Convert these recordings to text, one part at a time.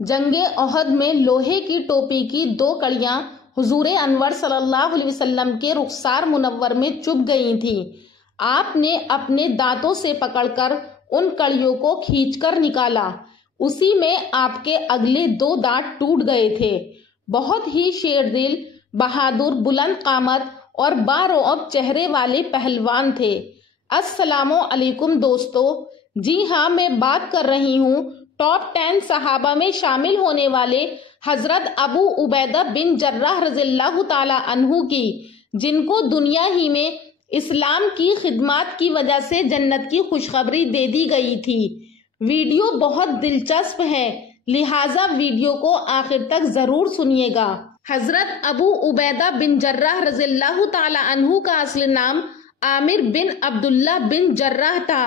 جنگ احد میں لوہے کی ٹوپی کی 2 کڑیاں حضور انور صلی اللہ علیہ وسلم کے رخسار منور میں چبھ گئی تھیں۔ آپ نے اپنے دانتوں سے پکڑ کر ان کڑیوں کو کھینچ کر نکالا۔ اسی میں آپ کے اگلے 2 دانت ٹوٹ گئے تھے۔ بہت ہی شیر دل، بہادر، بلند قامت اور بارعب چہرے والے پہلوان تھے۔ السلام علیکم دوستو، جی ہاں، میں بات کر رہی ہوں ٹاپ 10 صحابہ میں شامل ہونے والے حضرت ابو عبیدہ بن جراح رضی اللہ تعالی عنہ کی، جن کو دنیا ہی میں اسلام کی خدمات کی وجہ سے جنت کی خوشخبری دے دی گئی تھی۔ ویڈیو بہت دلچسپ ہے، لہٰذا ویڈیو کو آخر تک ضرور سنیے گا۔ حضرت ابو عبیدہ بن جراح رضی اللہ تعالی عنہ کا اصل نام عامر بن عبداللہ بن جراح تھا۔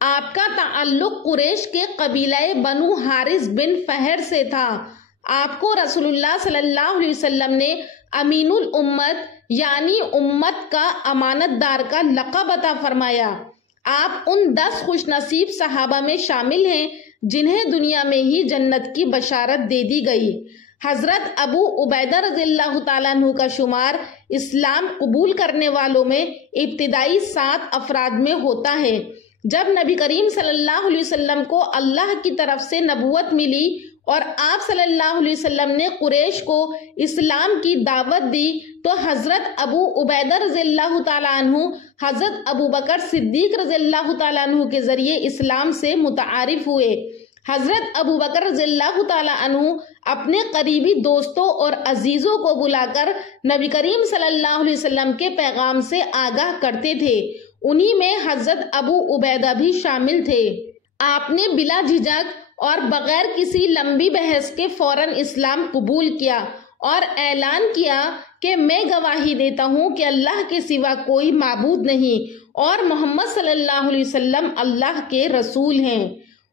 آپ کا تعلق قریش کے قبیلہ بنو حارث بن فہر سے تھا۔ آپ کو رسول اللہ صلی اللہ علیہ وسلم نے امین الامت یعنی امت کا امانت دار کا لقب عطا فرمایا۔ آپ ان 10 خوش نصیب صحابہ میں شامل ہیں جنہیں دنیا میں ہی جنت کی بشارت دے دی گئی۔ حضرت ابو عبیدہ رضی اللہ تعالیٰ عنہ کا شمار اسلام قبول کرنے والوں میں ابتدائی 7 افراد میں ہوتا ہے۔ جب نبی کریم صلی اللہ علیہ وسلم کو اللہ کی طرف سے نبوت ملی اور آپ صلی اللہ علیہ وسلم نے قریش کو اسلام کی دعوت دی تو حضرت ابو عبیدہ رضی اللہ تعالیٰ عنہ حضرت ابو بکر صدیق رضی اللہ تعالیٰ عنہ کے ذریعے اسلام سے متعارف ہوئے۔ حضرت ابو بکر رضی اللہ تعالیٰ عنہ اپنے قریبی دوستوں اور عزیزوں کو بلا کر نبی کریم صلی اللہ علیہ وسلم کے پیغام سے آگاہ کرتے تھے۔ انہی میں حضرت ابو عبیدہ بھی شامل تھے۔ آپ نے بلا جھجک اور بغیر کسی لمبی بحث کے فوراً اسلام قبول کیا اور اعلان کیا کہ میں گواہی دیتا ہوں کہ اللہ کے سوا کوئی معبود نہیں اور محمد صلی اللہ علیہ وسلم اللہ کے رسول ہیں۔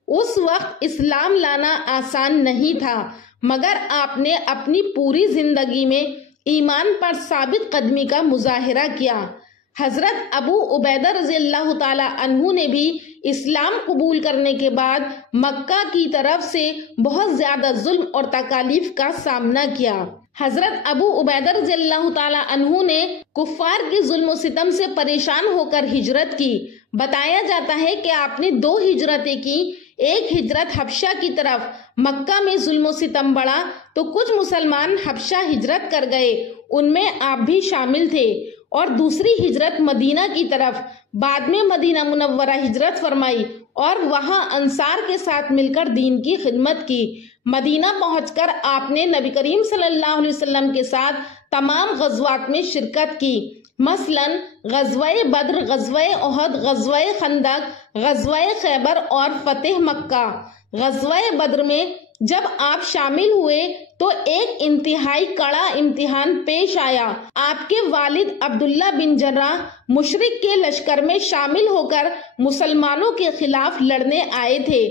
اس وقت اسلام لانا آسان نہیں تھا، مگر آپ نے اپنی پوری زندگی میں ایمان پر ثابت قدمی کا مظاہرہ کیا۔ حضرت ابو عبیدہ رضی اللہ تعالی عنہ نے بھی اسلام قبول کرنے کے بعد مکہ کی طرف سے بہت زیادہ ظلم اور تکالیف کا سامنا کیا۔ حضرت ابو عبیدہ رضی اللہ تعالی عنہ نے کفار کے ظلم و ستم سے پریشان ہو کر ہجرت کی۔ بتایا جاتا ہے کہ آپ نے 2 ہجرتیں کی۔ ایک ہجرت حبشہ کی طرف، مکہ میں ظلم و ستم بڑھا تو کچھ مسلمان حبشہ ہجرت کر گئے، ان میں آپ بھی شامل تھے، اور دوسری ہجرت مدینہ کی طرف، بعد میں مدینہ منورہ ہجرت فرمائی اور وہاں انصار کے ساتھ مل کر دین کی خدمت کی۔ مدینہ پہنچ کر آپ نے نبی کریم صلی اللہ علیہ وسلم کے ساتھ تمام غزوات میں شرکت کی، مثلاً غزوہ بدر، غزوہ احد، غزوہ خندق، غزوہ خیبر اور فتح مکہ۔ غزوہ بدر میں جب آپ شامل ہوئے تو ایک انتہائی کڑا امتحان پیش آیا۔ آپ کے والد عبداللہ بن جراح مشرک کے لشکر میں شامل ہو کر مسلمانوں کے خلاف لڑنے آئے تھے۔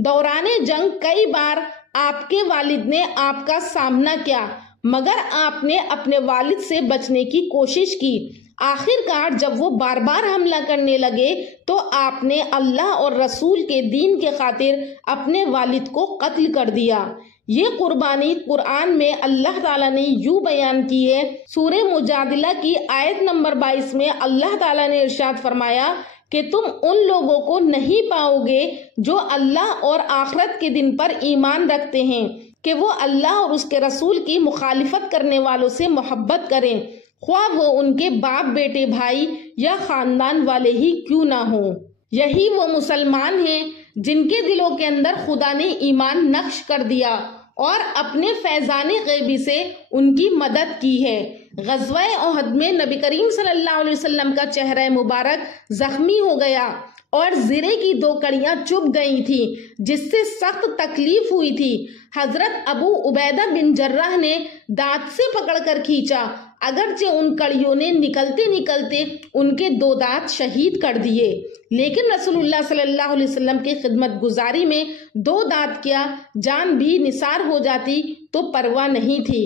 دوران جنگ کئی بار آپ کے والد نے آپ کا سامنا کیا، مگر آپ نے اپنے والد سے بچنے کی کوشش کی۔ آخر کار جب وہ بار بار حملہ کرنے لگے تو آپ نے اللہ اور رسول کے دین کے خاطر اپنے والد کو قتل کر دیا۔ یہ قربانی قرآن میں اللہ تعالیٰ نے یوں بیان کی ہے۔ سورہ مجادلہ کی آیت نمبر 22 میں اللہ تعالیٰ نے ارشاد فرمایا کہ تم ان لوگوں کو نہیں پاؤ گے جو اللہ اور آخرت کے دن پر ایمان رکھتے ہیں کہ وہ اللہ اور اس کے رسول کی مخالفت کرنے والوں سے محبت کریں، خواہ وہ ان کے باپ، بیٹے، بھائی یا خاندان والے ہی کیوں نہ ہوں۔ یہی وہ مسلمان ہیں جن کے دلوں کے اندر خدا نے ایمان نقش کر دیا اور اپنے فیضان غیبی سے ان کی مدد کی ہے۔ غزوہ احد میں نبی کریم صلی اللہ علیہ وسلم کا چہرہ مبارک زخمی ہو گیا اور زرے کی 2 کڑیاں چبھ گئی تھی، جس سے سخت تکلیف ہوئی تھی۔ حضرت ابو عبیدہ بن جراح نے دانت سے پکڑ کر کھینچا، اگرچہ ان کڑیوں نے نکلتے نکلتے ان کے 2 دانت شہید کر دیے، لیکن رسول اللہ صلی اللہ علیہ وسلم کی خدمت گزاری میں 2 دانت کیا، جان بھی نثار ہو جاتی تو پرواہ نہیں تھی۔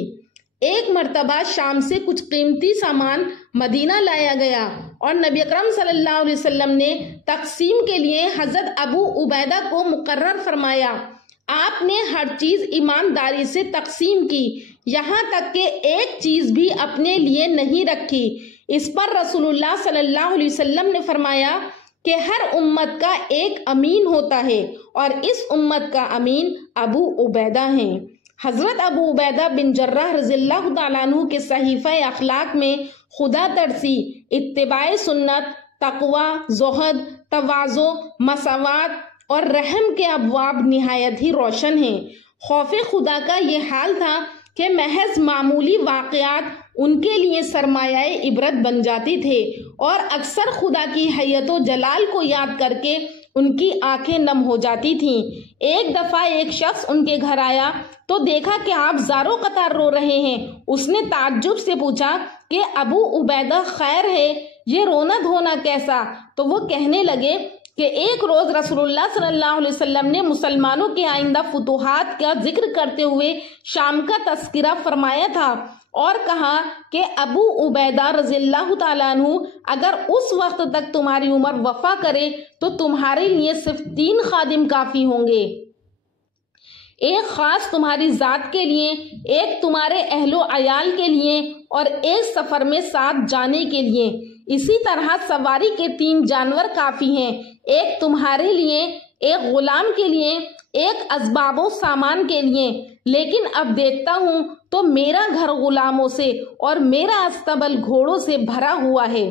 ایک مرتبہ شام سے کچھ قیمتی سامان مدینہ لایا گیا اور نبی اکرم صلی اللہ علیہ وسلم نے تقسیم کے لیے حضرت ابو عبیدہ کو مقرر فرمایا۔ آپ نے ہر چیز ایمانداری سے تقسیم کی، یہاں تک کہ ایک چیز بھی اپنے لیے نہیں رکھی۔ اس پر رسول اللہ صلی اللہ علیہ وسلم نے فرمایا کہ ہر امت کا ایک امین ہوتا ہے اور اس امت کا امین ابو عبیدہ ہیں۔ حضرت ابو عبیدہ بن جراح رضی اللہ تعالیٰ عنہ کے صحیفہ اخلاق میں خدا ترسی، اتباع سنت، تقوی، زہد، تواضع، مساوات اور رحم کے ابواب نہایت ہی روشن ہیں۔ خوف خدا کا یہ حال تھا کہ محض معمولی واقعات ان کے لیے سرمایہ عبرت بن جاتی تھے اور اکثر خدا کی حیت و جلال کو یاد کر کے ان کی آنکھیں نم ہو جاتی تھیں۔ ایک دفعہ ایک شخص ان کے گھر آیا تو دیکھا کہ آپ زاروں قطار رو رہے ہیں۔ اس نے تعجب سے پوچھا کہ ابو عبیدہ خیر ہے، یہ رونا دھونا کیسا؟ تو وہ کہنے لگے کہ ایک روز رسول اللہ صلی اللہ علیہ وسلم نے مسلمانوں کے آئندہ فتوحات کا ذکر کرتے ہوئے شام کا تذکرہ فرمایا تھا اور کہا کہ ابو عبیدہ رضی اللہ تعالیٰ عنہ اگر اس وقت تک تمہاری عمر وفا کرے تو تمہارے لیے صرف 3 خادم کافی ہوں گے، ایک خاص تمہاری ذات کے لیے، ایک تمہارے اہل و عیال کے لیے اور ایک سفر میں ساتھ جانے کے لیے۔ اسی طرح سواری کے 3 جانور کافی ہیں، ایک تمہارے لیے، ایک غلام کے لیے، ایک اسباب و سامان کے لیے۔ لیکن اب دیکھتا ہوں تو میرا گھر غلاموں سے اور میرا استبل گھوڑوں سے بھرا ہوا ہے۔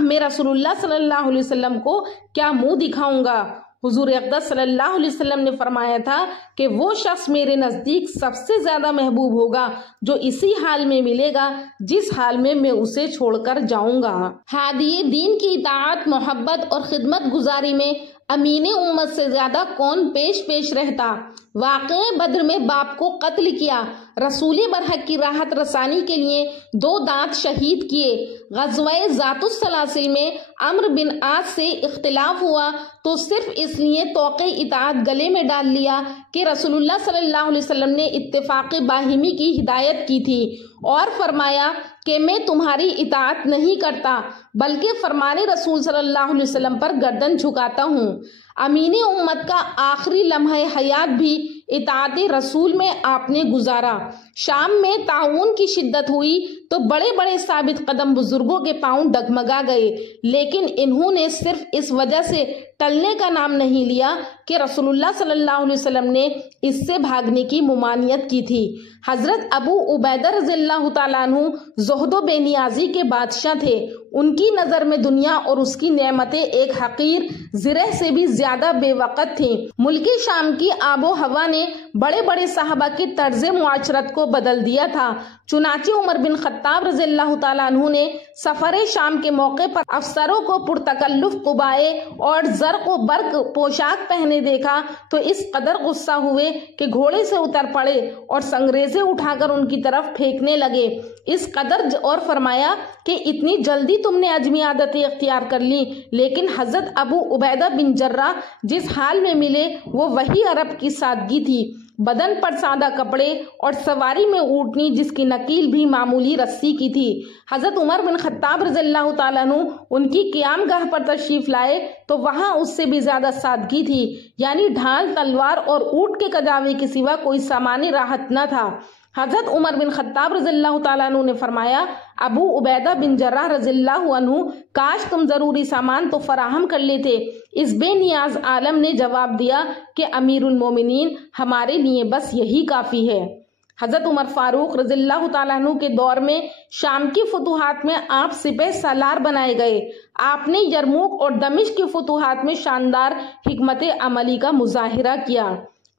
میں رسول اللہ صلی اللہ علیہ وسلم کو کیا منہ دکھاؤں گا؟ حضور اقدس صلی اللہ علیہ وسلم نے فرمایا تھا کہ وہ شخص میرے نزدیک سب سے زیادہ محبوب ہوگا جو اسی حال میں ملے گا جس حال میں میں اسے چھوڑ کر جاؤں گا۔ ہادی دین کی اطاعت، محبت اور خدمت گزاری میں امین امت سے زیادہ کون پیش رہتا؟ واقع بدر میں باپ کو قتل کیا، رسول برحق کی راحت رسانی کے لیے 2 دانت شہید کیے، غزوہ ذات السلاسل میں عمرو بن عاص سے اختلاف ہوا تو صرف اس لیے توقع اطاعت گلے میں ڈال لیا کہ رسول اللہ صلی اللہ علیہ وسلم نے اتفاق باہمی کی ہدایت کی تھی اور فرمایا کہ میں تمہاری اطاعت نہیں کرتا بلکہ فرمان رسول صلی اللہ علیہ وسلم پر گردن جھکاتا ہوں۔ امین امت کا آخری لمحہ حیات بھی اطاعت رسول میں آپ نے گزارا۔ شام میں طاعون کی شدت ہوئی تو بڑے بڑے ثابت قدم بزرگوں کے پاؤں ڈگمگا گئے، لیکن انہوں نے صرف اس وجہ سے ٹلنے کا نام نہیں لیا کہ رسول اللہ صلی اللہ علیہ وسلم نے اس سے بھاگنے کی ممانعت کی تھی۔ حضرت ابو عبیدہ رضی اللہ تعالیٰ عنہ زہد و بے نیازی کے بادشاہ تھے۔ ان کی نظر میں دنیا اور اس کی نعمتیں ایک حقیر زرہ سے بھی زیادہ بے وقت تھیں۔ ملک شام کی آب و ہوا نے بڑے بڑے صحابہ کی طرز معاشرت کو بدل دیا تھا۔ چنانچہ عمر بن خطاب رضی اللہ تعالیٰ عنہ نے سفر شام کے موقع پر افسروں کو پرتکلف قبائے اور زرق و برق پوشاک پہنے دیکھا تو اس قدر غصہ ہوئے کہ گھوڑے سے اتر پڑے اور سنگریزے اٹھا کر ان کی طرف پھینکنے لگے۔ اس قدر اور فرمایا کہ اتنی جلدی تم نے عجمی عادتیں اختیار کر لی، لیکن حضرت ابو عبیدہ بن جراح جس حال میں ملے وہ وہی عرب کی سادگی تھی، بدن پر سادہ کپڑے اور سواری میں اونٹنی جس کی نکیل بھی معمولی رسی کی تھی۔ حضرت عمر بن خطاب رضی اللہ تعالیٰ عنہ ان کی قیام گاہ پر تشریف لائے تو وہاں اس سے بھی زیادہ سادگی تھی، یعنی ڈھال، تلوار اور اونٹ کے کجاوے کے سوا کوئی سامان راحت نہ تھا۔ حضرت عمر بن خطاب رضی اللہ تعالیٰ عنہ نے فرمایا، ابو عبیدہ بن جراح رضی اللہ عنہ، کاش تم ضروری سامان تو فراہم کر لیتے۔ اس بے نیاز عالم نے جواب دیا کہ امیر المومنین، ہمارے لیے بس یہی کافی ہے۔ حضرت عمر فاروق رضی اللہ تعالیٰ عنہ کے دور میں شام کی فتوحات میں آپ سپہ سالار بنائے گئے۔ آپ نے یرموک اور دمشق کی فتوحات میں شاندار حکمت عملی کا مظاہرہ کیا۔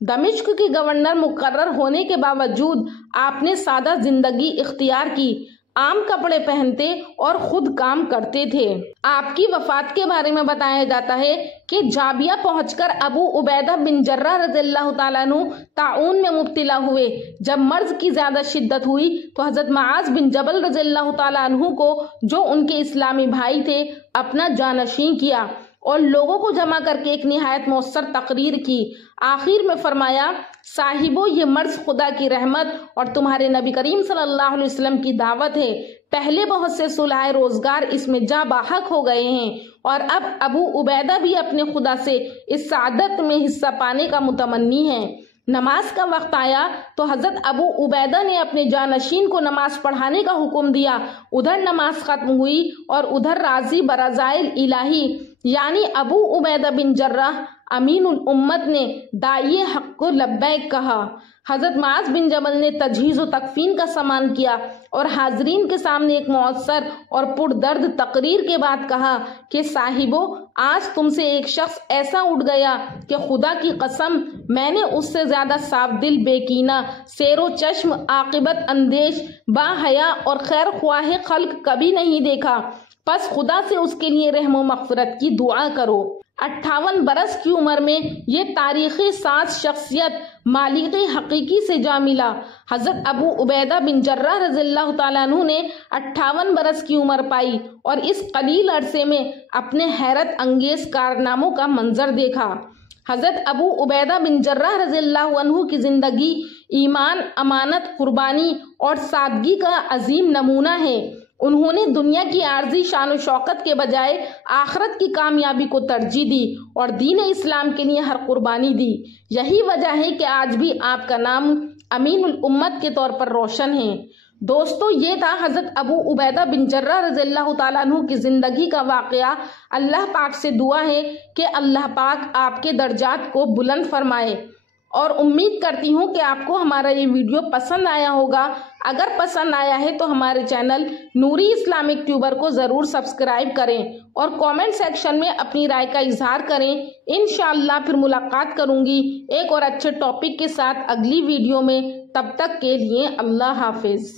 دمشق کے گورنر مقرر ہونے کے باوجود آپ نے سادہ زندگی اختیار کی، عام کپڑے پہنتے اور خود کام کرتے تھے۔ آپ کی وفات کے بارے میں بتایا جاتا ہے کہ جابیہ پہنچ کر ابو عبیدہ بن جراح رضی اللہ تعالیٰ عنہ طاعون میں مبتلا ہوئے۔ جب مرض کی زیادہ شدت ہوئی تو حضرت معاذ بن جبل رضی اللہ تعالیٰ عنہ کو، جو ان کے اسلامی بھائی تھے، اپنا جانشین کیا اور لوگوں کو جمع کر کے ایک نہایت مؤثر تقریر کی۔ آخر میں فرمایا، صاحبو، یہ مرض خدا کی رحمت اور تمہارے نبی کریم صلی اللہ علیہ وسلم کی دعوت ہے۔ پہلے بہت سے صلح روزگار اس میں جاں بحق ہو گئے ہیں اور اب ابو عبیدہ بھی اپنے خدا سے اس سعادت میں حصہ پانے کا متمنی ہے۔ نماز کا وقت آیا تو حضرت ابو عبیدہ نے اپنے جانشین کو نماز پڑھانے کا حکم دیا۔ ادھر نماز ختم ہوئی اور ادھر راضی برضائے الہی یعنی ابو عبیدہ بن جراح امین الامت نے داعی حق کو لبیک کہا۔ حضرت معاذ بن جبل نے تجہیز و تکفین کا سامان کیا اور حاضرین کے سامنے ایک مؤثر اور پردرد تقریر کے بعد کہا کہ صاحبو، آج تم سے ایک شخص ایسا اٹھ گیا کہ خدا کی قسم میں نے اس سے زیادہ صاف دل، بے کینہ، سیر و چشم، عاقبت اندیش، با حیا اور خیر خواہ خلق کبھی نہیں دیکھا، پس خدا سے اس کے لیے رحم و مغفرت کی دعا کرو۔ 58 برس کی عمر میں یہ تاریخی ساز شخصیت مالک حقیقی سے جا ملا۔ حضرت ابو عبیدہ بن جراح رضی اللہ تعالیٰ عنہ نے 58 برس کی عمر پائی اور اس قلیل عرصے میں اپنے حیرت انگیز کارناموں کا منظر دیکھا۔ حضرت ابو عبیدہ بن جراح رضی اللہ عنہ کی زندگی ایمان، امانت، قربانی اور سادگی کا عظیم نمونہ ہے۔ انہوں نے دنیا کی عارضی شان و شوکت کے بجائے آخرت کی کامیابی کو ترجیح دی اور دین اسلام کے لیے ہر قربانی دی۔ یہی وجہ ہے کہ آج بھی آپ کا نام امین الامت کے طور پر روشن ہے۔ دوستو، یہ تھا حضرت ابو عبیدہ بن جراح رضی اللہ تعالیٰ عنہ کی زندگی کا واقعہ۔ اللہ پاک سے دعا ہے کہ اللہ پاک آپ کے درجات کو بلند فرمائے، اور امید کرتی ہوں کہ آپ کو ہمارا یہ ویڈیو پسند آیا ہوگا۔ اگر پسند آیا ہے تو ہمارے چینل نوری اسلامک ٹیوبر کو ضرور سبسکرائب کریں اور کامنٹ سیکشن میں اپنی رائے کا اظہار کریں۔ انشاءاللہ پھر ملاقات کروں گی ایک اور اچھے ٹاپک کے ساتھ اگلی ویڈیو میں۔ تب تک کے لیے اللہ حافظ۔